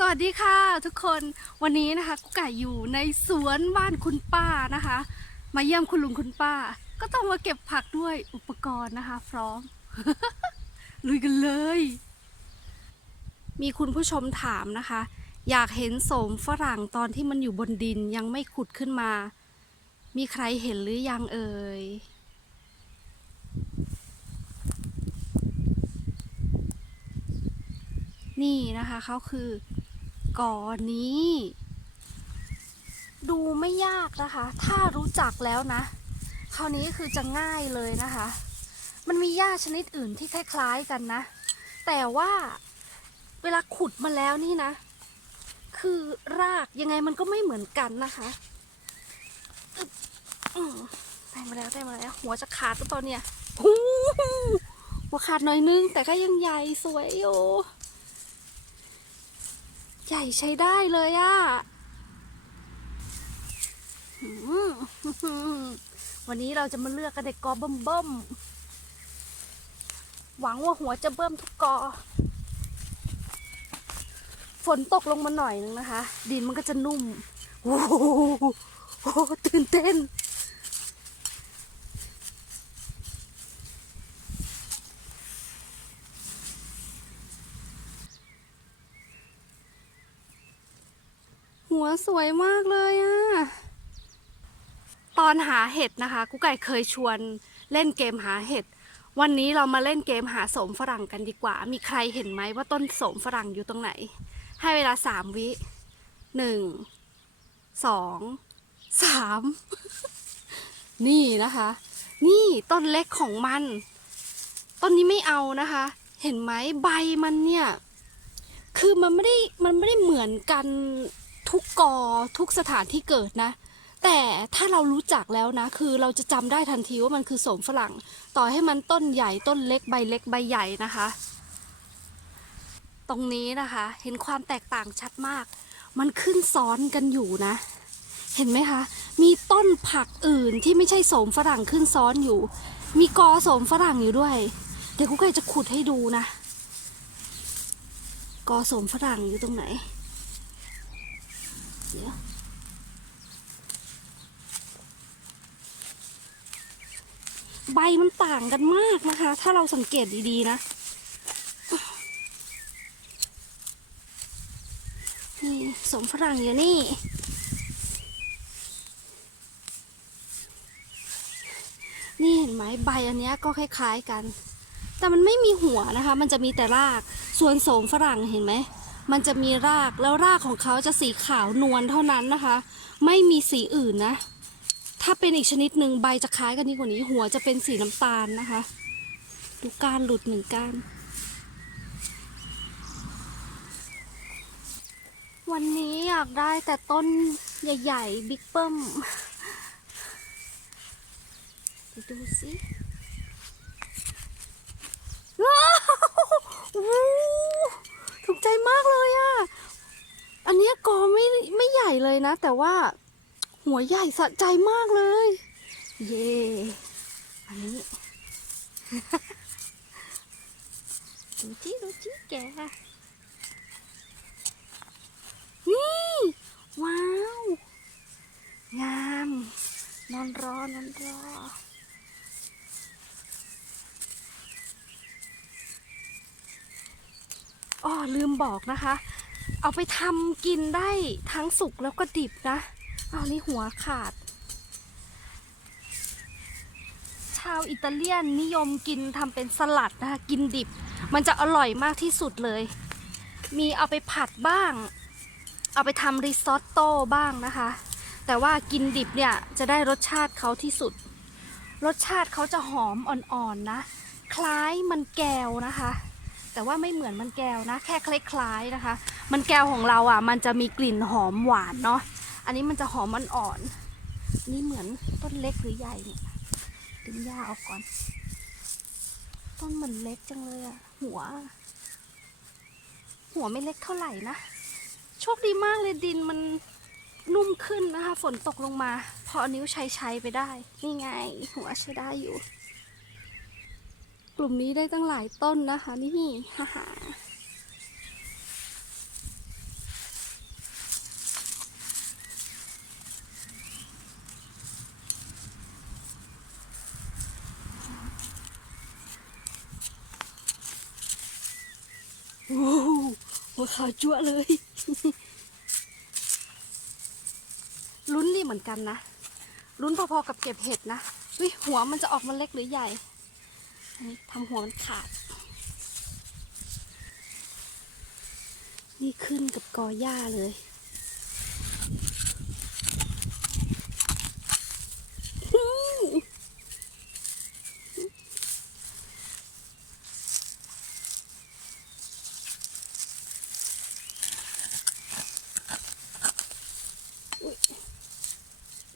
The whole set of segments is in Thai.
สวัสดีค่ะทุกคนวันนี้นะคะกุ๊กไก่อยู่ในสวนบ้านคุณป้านะคะ มาเยี่ยมคุณลุงคุณป้า ก็ต้องมาเก็บผักด้วยอุปกรณ์นะคะ พร้อม ลุยกันเลย มีคุณผู้ชมถามนะคะ อยากเห็นโสมฝรั่งตอนที่มันอยู่บนดินยังไม่ขุดขึ้นมา มีใครเห็นหรือยังเอ่ยนี่นะคะเขาคือ ก่อนี้ ดูไม่ยากนะคะ ถ้ารู้จักแล้วนะ คราวนี้คือจะง่ายเลยนะคะ มันมีหญ้าชนิดอื่นที่คล้ายๆกันนะ แต่ว่าเวลาขุดมาแล้วนี่นะ คือรากยังไงมันก็ไม่เหมือนกันนะคะได้มาแล้วได้มาแล้ว หัวจะขาดหรือเนี่ยหูหัวขาดหน่อยนึง แต่ก็ยังใหญ่สวยอยู่ ใหญ่ใช้ได้เลยอะหืมวันนี้เราจะมาเลือกกันในกกอเบิ่มเบิ่มๆหวังว่าหัวจะเบิ่มทุกกอ ฝนตกลงมาหน่อยนึงนะคะ ดินมันก็จะนุ่ม โอ้โหตื่นเต้น หัวสวยมากเลยอะตอนหาเห็ดนะคะกุ๊กไก่เคยชวนเล่นเกมหาเห็ด วันนี้เรามาเล่นเกมหาสมฝรั่งกันดีกว่า มีใครเห็นไหมว่าต้นสมฝรั่งอยู่ตรงไหน ให้เวลาสามวิหนึ่งสองสามนี่นะคะ นี่ต้นเล็กของมัน ต้นนี้ไม่เอานะคะ เห็นไหมใบมันเนี่ย คือมันไม่ได้มันไม่ได้เหมือนกัน ทุกกอทุกสถานที่เกิดนะ แต่ถ้าเรารู้จักแล้วนะ คือเราจะจำได้ทันทีว่ามันคือโสมฝรั่ง ต่อให้มันต้นใหญ่ต้นเล็กใบเล็กใบใหญ่นะคะ ตรงนี้นะคะ เห็นความแตกต่างชัดมาก มันขึ้นซ้อนกันอยู่นะ เห็นไหมคะ มีต้นผักอื่นที่ไม่ใช่โสมฝรั่งขึ้นซ้อนอยู่ มีกอโสมฝรั่งอยู่ด้วย เดี๋ยวกุ๊กไก่จะขุดให้ดูนะกอโสมฝรั่งอยู่ตรงไหน เดี๋ยวใบมันต่างกันมากนะคะ ถ้าเราสังเกตดีๆนะ นี่สมฝรั่งอยู่นี่ นี่เห็นไหมใบอันนี้ก็คล้ายๆกัน แต่มันไม่มีหัวนะคะ มันจะมีแต่ราก ส่วนสมฝรั่งเห็นไหม มันจะมีรากแล้วรากของเขาจะสีขาวนวลเท่านั้นนะคะ ไม่มีสีอื่นนะ ถ้าเป็นอีกชนิดหนึ่งใบจะคล้ายกันนี้กว่านี้ หัวจะเป็นสีน้ำตาลนะคะ ดูก้านหลุดหนึ่งก้าน วันนี้อยากได้แต่ต้นใหญ่ๆ บิ๊กเบิ้มไปดูสิว้าวโอ้โหถูกใจมากเลยอะอันเนี้ยกอไม่ไม่ใหญ่ เลยนะ แต่ว่าหัวใหญ่สะใจมากเลย เย่อันนี้ ดูที่ดูที่แกนี่ ว้าว งาม นอนรอนอนรออ๋อลืมบอกนะคะ เอาไปทำกินได้ทั้งสุกแล้วก็ดิบนะ เอานี่หัวขาด ชาวอิตาเลียนนิยมกินทำเป็นสลัดนะคะกินดิบ มันจะอร่อยมากที่สุดเลย มีเอาไปผัดบ้าง เอาไปทำริซอตโต้บ้างนะคะ แต่ว่ากินดิบเนี่ยจะได้รสชาติเขาที่สุด รสชาติเขาจะหอมอ่อนๆนะคล้ายมันแก้วนะคะ แต่ว่าไม่เหมือนมันแก้วนะ แค่คล้ายๆนะคะ มันแก้วของเราอะ มันจะมีกลิ่นหอมหวานเนาะอันนี้มันจะหอมมันอ่อนนี่เหมือนต้นเล็กหรือใหญ่เนี่ยดึงหญ้าออกก่อน ต้นเหมือนเล็กจังเลยอะหัว หัวไม่เล็กเท่าไหร่นะโชคดีมากเลยดินมันนุ่มขึ้นนะคะ ฝนตกลงมา พอนิ้วใช้ใช้ไปได้ นี่ไง หัวใช้ได้อยู่ กลุ่มนี้ได้ตั้งหลายต้นนะคะนี่ฮ่าฮ่าโอ้หัวขาวจั่วเลย ลุ้นดีเหมือนกันนะ ลุ้นพอๆกับเก็บเห็ดนะ หัวมันจะออกมาเล็กหรือใหญ่ นี่ทำหัวมันขาด นี่ขึ้นกับกอหญ้าเลย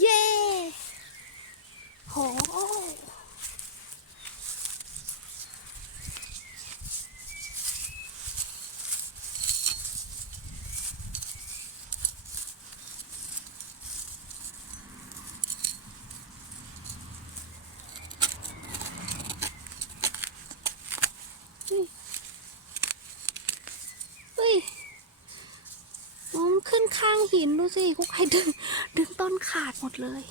เย้โห เฮ้ยมองขึ้นข้างหินดู สิกุ๊กไข่ดึง ดึงต้นขาดหมดเลย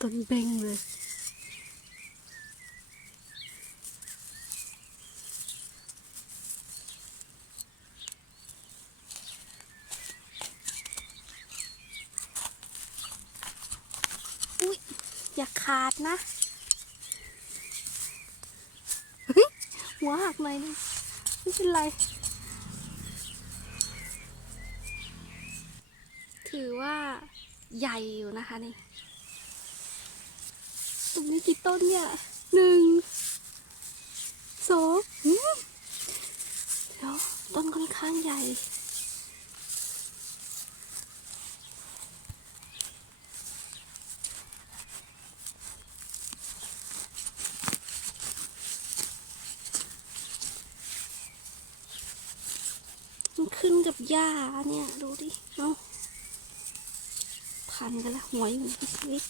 ต้นเบ้งเลย อุ๊ย อย่าขาดนะเฮ้ย หัวหักหน่อยนึงไม่เป็นไร ถือว่าใหญ่อยู่นะคะนี่ ตรงนี้กี่ต้นเนี่ยหนึ่งสองอืมเดี๋ยวต้นค่อนข้างใหญ่ ขึ้นกับหญ้าเนี่ย ดูดิเอ้าพันกันละหัวอยู่นิด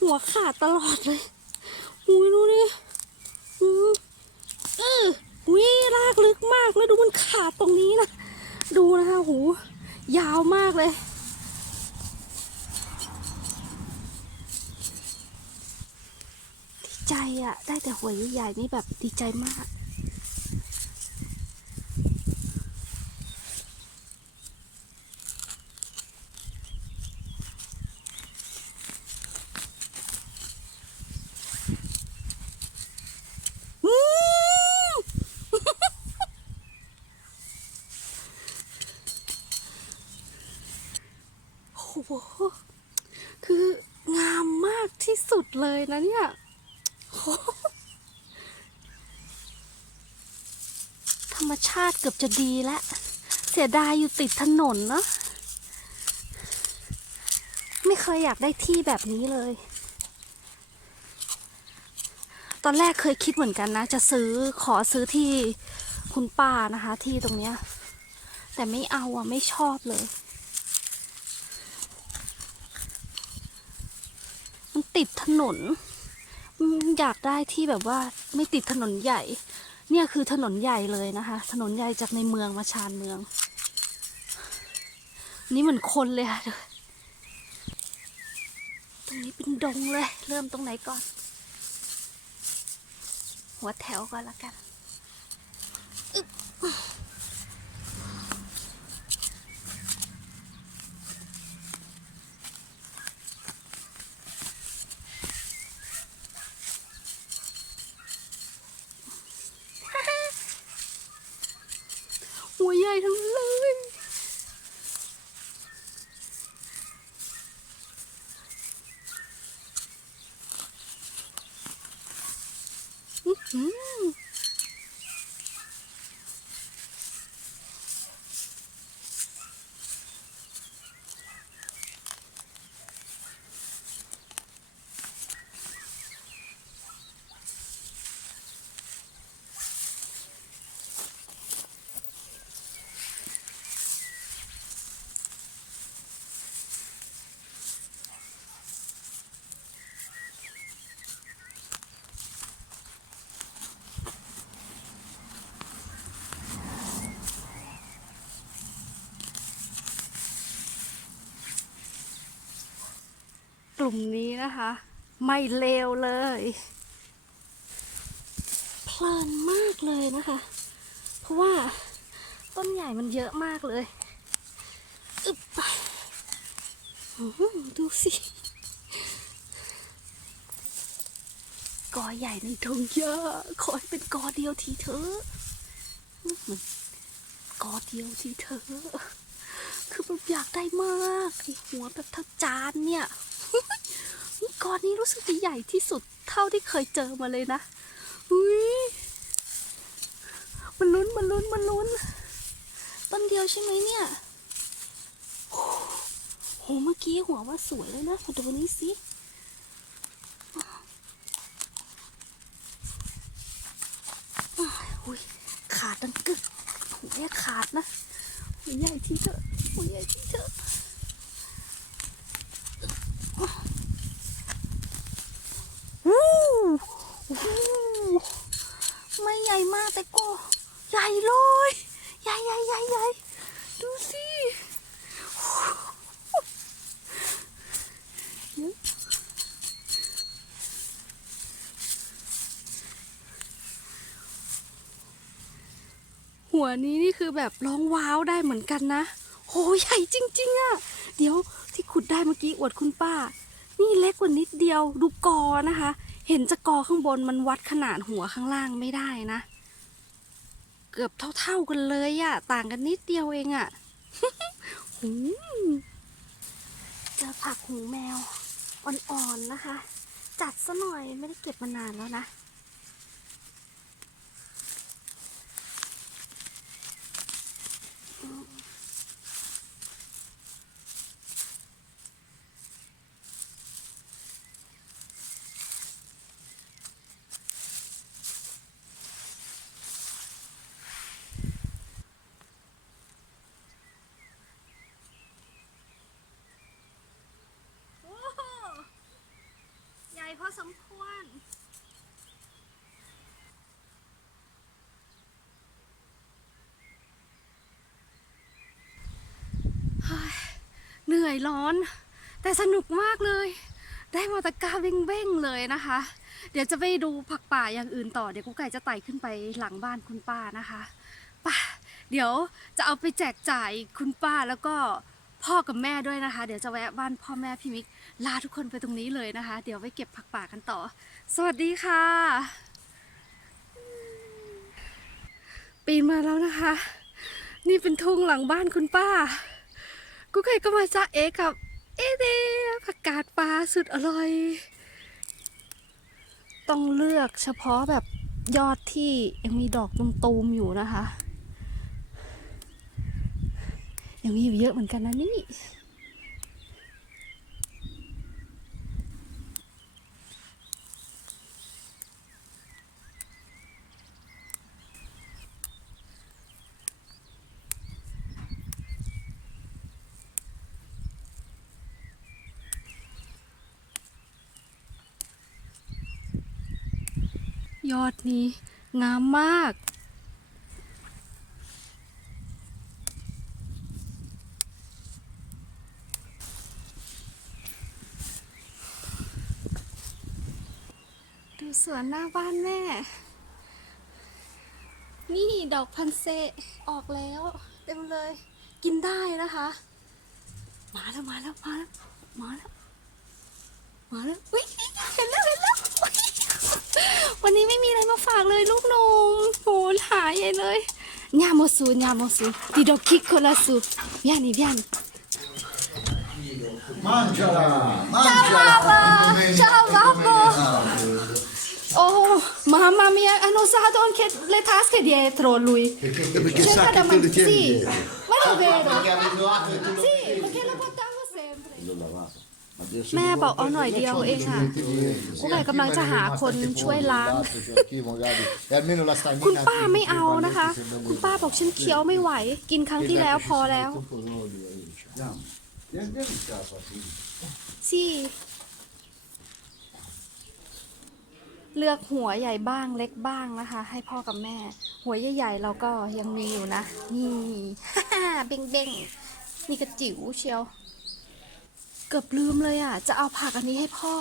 หัวขาดตลอดเลยอุ้ยดูดิอือเอออุ้ยลากลึกมากแล้วดูมันขาดตรงนี้นะ ดูนะคะหูยาวมากเลย ใจอะได้แต่หัวใหญ่ๆนี่แบบดีใจมาก โอ้โหคืองามมากที่สุดเลยนะเนี่ย ธรรมชาติเกือบจะดีแล้ว เสียดายอยู่ติดถนนเนอะไม่เคยอยากได้ที่แบบนี้เลย ตอนแรกเคยคิดเหมือนกันนะ จะซื้อขอซื้อที่คุณป้านะคะ ที่ตรงเนี้ย แต่ไม่เอาอะ ไม่ชอบเลย มันติดถนน อยากได้ที่แบบว่าไม่ติดถนนใหญ่ เนี่ยคือถนนใหญ่เลยนะคะ ถนนใหญ่จากในเมืองมาชานเมือง นี่เหมือนคนเลยค่ะตรงนี้เป็นดงเลย เริ่มตรงไหนก่อน หัวแถวก่อนละกัน ลุ่มนี้นะคะ ไม่เลวเลย เพลินมากเลยนะคะ เพราะว่าต้นใหญ่มันเยอะมากเลยอึบอื้อหือดูสิกอใหญ่ในทุ่งเยอะ ขอให้เป็นกอเดียวทีเถอะอื้อหือกอเดียวทีเถอะคือแบบอยากได้มากไอหัวแบบเท่าจานเนี่ย ก้อนนี้รู้สึกจะใหญ่ที่สุดเท่าที่เคยเจอมาเลยนะอุ้ยมันลุ้นมันลุ้นมันลุ้นต้นเดียวใช่ไหมเนี่ยโหเมื่อกี้หัวว่าสวยเลยนะมาดูนี้สิอุ้ยขาดดังกึกหัวเนี่ยขาดนะหัวใหญ่ที่เถอหัวใหญ่ที่เถอ วู้วู้ไม่ใหญ่มากแต่ก็ใหญ่เลย ใหญ่ใหญ่ใหญ่ใหญ่ดูสิหัวนี้นี่คือแบบร้องว้าวได้เหมือนกันนะโหใหญ่จริง ๆอะ เดี๋ยวที่ขุดได้เมื่อกี้อวดคุณป้า นี่เล็กกว่านิดเดียวดูกอนะคะ เห็นจะกอข้างบนมันวัดขนาดหัวข้างล่างไม่ได้นะ เกือบเท่าๆกันเลยอะต่างกันนิดเดียวเองอะหืมเจอผักหูแมวอ่อนๆนะคะ จัดซะหน่อยไม่ได้เก็บมานานแล้วนะ โอ้โหใหญ่พอ สมควรเฮ้ยเหนื่อยร้อน แต่สนุกมากเลย ได้มาตะกร้าเบ้งๆเลยนะคะ เดี๋ยวจะไปดูผักป่าอย่างอื่นต่อ เดี๋ยวกูไก่จะไต่ขึ้นไปหลังบ้านคุณป้านะคะป่ะเดี๋ยวจะเอาไปแจกจ่ายคุณป้าแล้วก็ พ่อกับแม่ด้วยนะคะ เดี๋ยวจะแวะบ้านพ่อแม่พี่มิกลาทุกคนไปตรงนี้เลยนะคะ เดี๋ยวไปเก็บผักป่ากันต่อ สวัสดีค่ะ ปีนมาแล้วนะคะ นี่เป็นทุ่งหลังบ้านคุณป้า กูเคยก็มาจ้าเอกับเอเดผักกาดปลาสุดอร่อย ต้องเลือกเฉพาะแบบยอดที่ยังมีดอกตูมๆอยู่นะคะ ยังมีอยู่เยอะเหมือนกันนะนี่ ยอดนี้งามมาก ดูส วนหน้าบ้านแม่ นี่ดอกพันเซออกแล้วเต็มเลย กินได้นะคะ มาแล้วมาแล้วมาแล้วมาแล้วมาแล้วอุ๊ยเห็นแล้วเห็นแล้วอุ๊ยวันนี้ไม่มีอะไรมาฝากเลยลูกนมโหหายใหญ่เลยญาโมซูญาโมซูดิโดคิโคลาซูวิานี่วิานี่ Mangiala! Ciao, Mangiala! Ciao, babbo! Oh, mamma mia, hanno usato anche le tasche dietro lui. Perché, perché Cerca sa da che te le man- tieni sì, dietro. ma lo vedo. Perché avevo acqua e tu lo Sì, perché lo portavo sempre. L'ho lavato. Adesso แม่ devo บอกเอาหน่อยเดียวเองอะ metti dietro. กูไก่กำลังจะหาคนช่วยล้าง Chi magari e almeno la stagnina คุณป้า ti- ไม่ ti เอา balletti นะคะ sembra คุณป้าบอกฉันเคี้ยวไม่ไหว กินครั้งที่แล้วพอแล้ว Un เลือกหัวใหญ่บ้างเล็กบ้างนะคะ ให้พ่อกับแม่ หัวใหญ่ๆเราก็ยังมีอยู่นะ นี่เบ้งเบ้งนี่กระจิ๋วเชียว เกือบลืมเลยอะ จะเอาผักอันนี้ให้พ่อ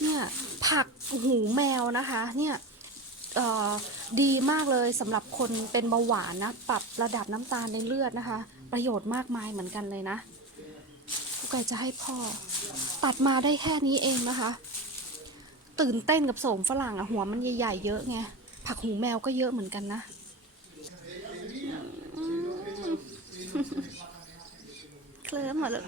เนี่ยผักหูแมวนะคะ เนี่ยดีมากเลยสำหรับคนเป็นเบาหวานนะ ปรับระดับน้ำตาลในเลือดนะคะ ประโยชน์มากมายเหมือนกันเลยนะกูไก่จะให้พ่อ ตัดมาได้แค่นี้เองนะคะ ตื่นเต้นกับโสมฝรั่งอะหัวมันใหญ่ๆเยอะไงผักหูแมวก็เยอะเหมือนกันนะเคลิ้มหมดเลย